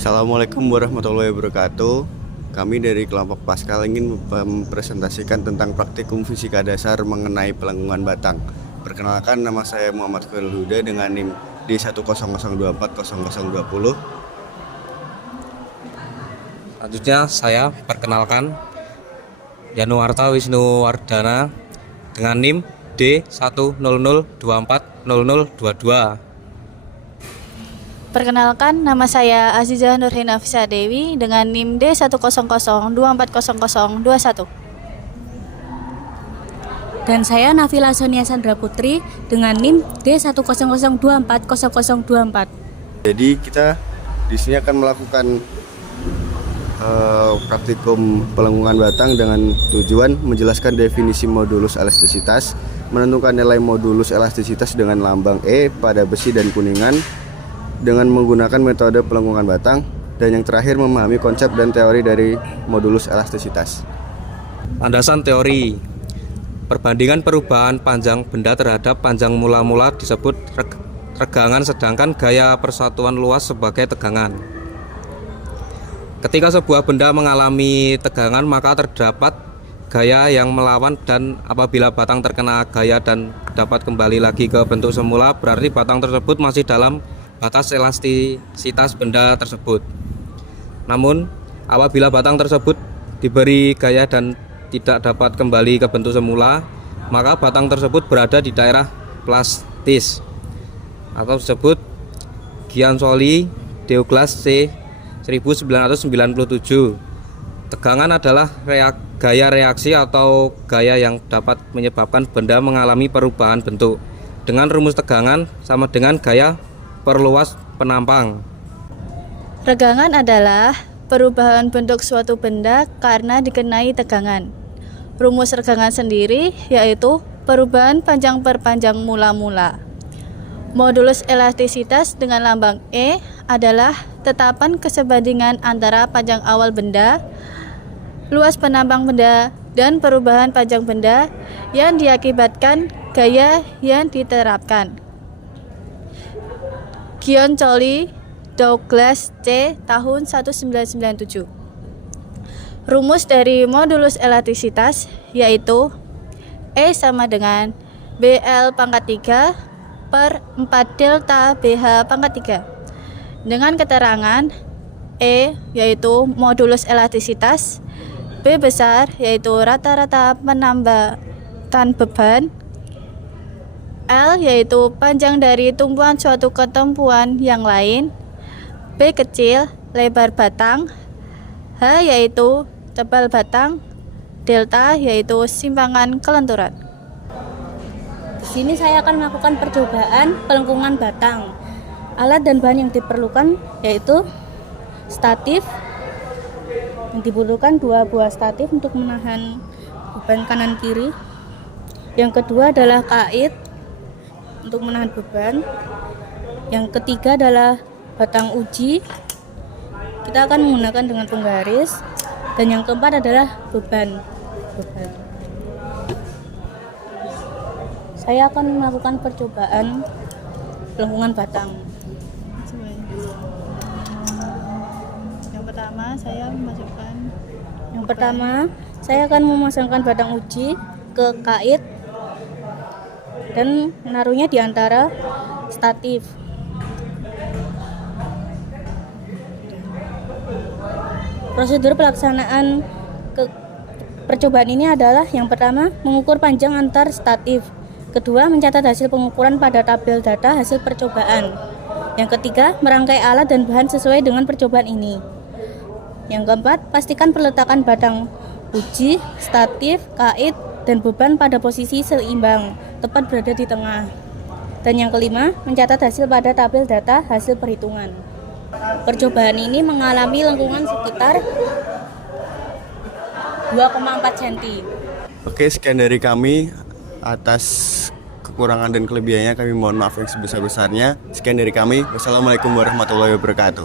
Assalamualaikum warahmatullahi wabarakatuh. Kami dari kelompok Paskal ingin mempresentasikan tentang praktikum fisika dasar mengenai pelengkungan batang. Perkenalkan, nama saya Muhammad Khairul Huda dengan NIM D100240020. Selanjutnya saya perkenalkan Yanuarta Wisnu Wardana dengan NIM D100240022. Perkenalkan, nama saya Azizah Nurhina Fisa Dewi dengan NIM D100240021. Dan saya Nafila Sonia Sandra Putri dengan NIM D100240024. Jadi kita di sini akan melakukan praktikum pelengkungan batang dengan tujuan menjelaskan definisi modulus elastisitas, menentukan nilai modulus elastisitas dengan lambang E pada besi dan kuningan dengan menggunakan metode pelengkungan batang, dan yang terakhir memahami konsep dan teori dari modulus elastisitas. Landasan teori. Perbandingan perubahan panjang benda terhadap panjang mula-mula disebut regangan, sedangkan gaya persatuan luas sebagai tegangan. Ketika sebuah benda mengalami tegangan, maka terdapat gaya yang melawan, dan apabila batang terkena gaya dan dapat kembali lagi ke bentuk semula, berarti batang tersebut masih dalam batas elastisitas benda tersebut. Namun, apabila batang tersebut diberi gaya dan tidak dapat kembali ke bentuk semula, maka batang tersebut berada di daerah plastis atau disebut Giansoli Douglas C 1997. Tegangan adalah gaya reaksi atau gaya yang dapat menyebabkan benda mengalami perubahan bentuk. Dengan rumus tegangan sama dengan gaya perluas penampang. Regangan adalah perubahan bentuk suatu benda karena dikenai tegangan. Rumus regangan sendiri yaitu perubahan panjang per panjang mula-mula. Modulus elastisitas dengan lambang E adalah tetapan kesebandingan antara panjang awal benda, luas penampang benda, dan perubahan panjang benda yang diakibatkan gaya yang diterapkan. Giansoli Douglas C tahun 1997. Rumus dari modulus elastisitas yaitu E sama dengan BL pangkat 3 per 4 delta BH pangkat 3. Dengan keterangan E yaitu modulus elastisitas, B besar yaitu rata-rata penambatan beban, L yaitu panjang dari tumpuan suatu ketempuan yang lain, B kecil lebar batang, H yaitu tebal batang, delta yaitu simpangan kelenturan. Di sini saya akan melakukan percobaan pelengkungan batang. Alat dan bahan yang diperlukan yaitu statif. Yang dibutuhkan 2 buah statif untuk menahan beban kanan kiri. Yang kedua adalah kait untuk menahan beban. Yang ketiga adalah batang uji. Kita akan menggunakan dengan penggaris. Dan yang keempat adalah beban. Saya akan melakukan percobaan pelengkungan batang. Yang pertama, saya akan memasangkan batang uji ke kait dan menaruhnya di antara statif. Prosedur pelaksanaan percobaan ini adalah: yang pertama, mengukur panjang antar statif. Kedua, mencatat hasil pengukuran pada tabel data hasil percobaan. Yang ketiga, merangkai alat dan bahan sesuai dengan percobaan ini. Yang keempat, pastikan peletakan batang uji, statif, kait, dan beban pada posisi seimbang, tepat berada di tengah. Dan yang kelima, mencatat hasil pada tabel data hasil perhitungan. Percobaan ini mengalami lengkungan sekitar 2,4 cm. Oke, sekian dari kami. Atas kekurangan dan kelebihannya kami mohon maaf yang sebesar-besarnya. Sekian dari kami. Wassalamualaikum warahmatullahi wabarakatuh.